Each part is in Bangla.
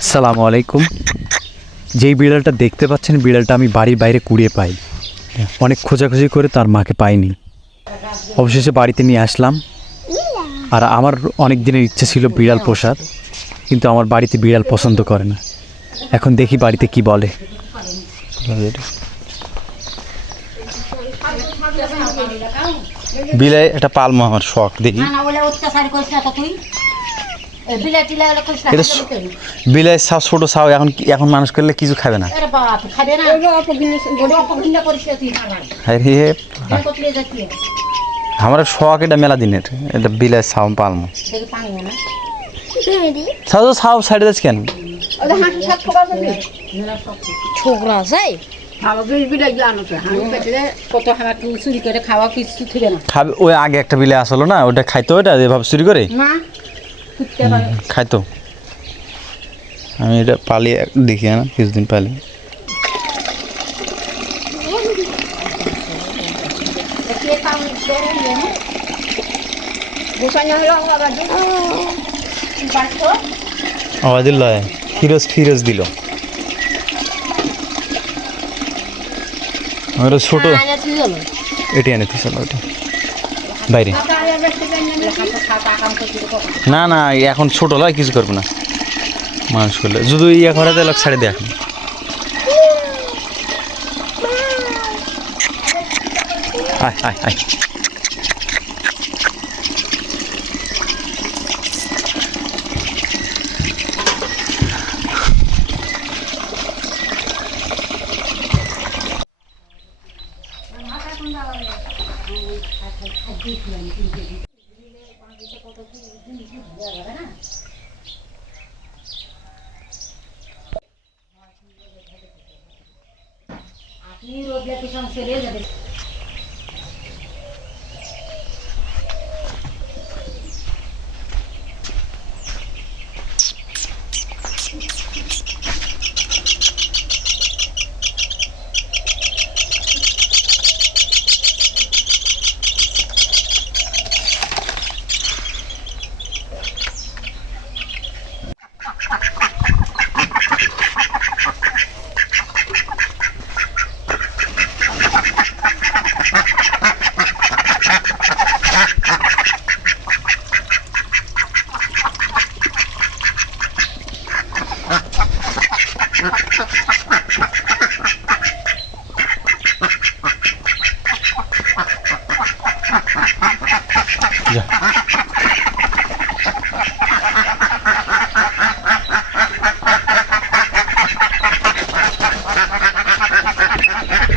আসসালামু আলাইকুম। যেই বিড়ালটা দেখতে পাচ্ছেন, বিড়ালটা আমি বাড়ির বাইরে কুড়িয়ে পাই। অনেক খোঁজাখুঁজি করে তার মাকে পাইনি, অবশেষে বাড়িতে নিয়ে আসলাম। আর আমার অনেক দিনের ইচ্ছে ছিল বিড়াল পোষার, কিন্তু আমার বাড়িতে বিড়াল পছন্দ করে না। এখন দেখি বাড়িতে কি বলে। বিলাই এটা পালমো আমার শখ দেখি। এটা বিলাই সাও ছোট সাও এখন এখন মানুষ করলে কিছু খাবে না। আমার শখ এটা মেলা দিনের, এটা বিলাই সাও পালমো। সাও সাও সাইডে যাচ্ছে কেন? ছোকরা যাই খাবে ওই আগে একটা বিলাই আসলো না, ওটা খাইতো, ওটা এভাবে চুরি করে খাইতো। আমি এটা পালি দেখি না, কিছুদিন পালি। আওয়াজ দিল, ফিরোজ ফিরোজ দিল। ওটা ছোট, এটি এনে দিছিল ওটা বাইরে। না না এখন ছোট লয়, কিছু করবে না মানুষ করলে, যদি ইয়ে করে দেয় লোক ছাড়ে দেয় এখন। আয় আয় আয়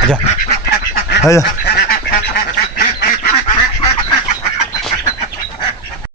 যা, যা।